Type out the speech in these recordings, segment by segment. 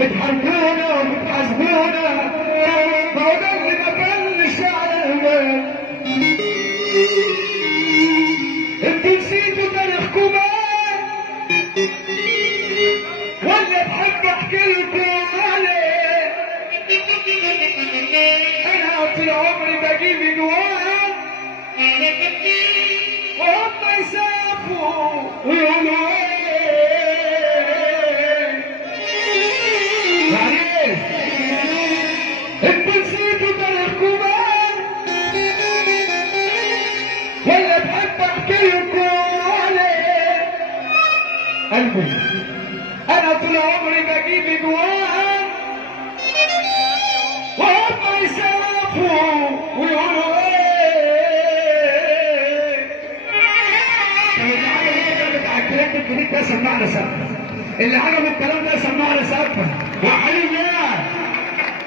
بتحاربونا وبتعذبونا، ما هو ده اللي ما كانش على البال. انتوا نسيتوا تاريخكم ولا تحب احكي لكم عليه؟ انا طول عمري بجيب جواها وهم يسافوا ويقولوا ايه معلش. انتوا نسيتوا تاريخكم ولا تحب احكي لكم عليه؟ قلبي انا طول عمري بجيب جواها وهم يسافوا ويقولوا ايه. اللي عجب الكلام الجديد ده سمعنا سقفه، اللي عجب الكلام ده سمعنا سقفه. وحليم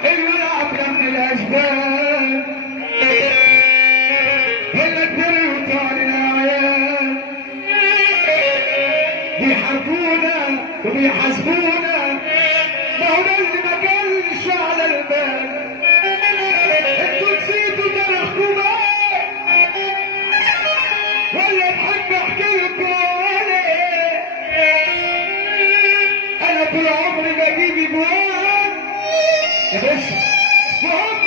اللي يلعب من الاشبال اللي كبروا علينا عيال بيحاربونا وبيحاسبونا، ما هو ده اللي ما كانش على البال. انتوا نسيتوا تاريخكم ولا تحب احكي لكم عليه؟ انا طول عمري بجيب جوان يا باشا وهم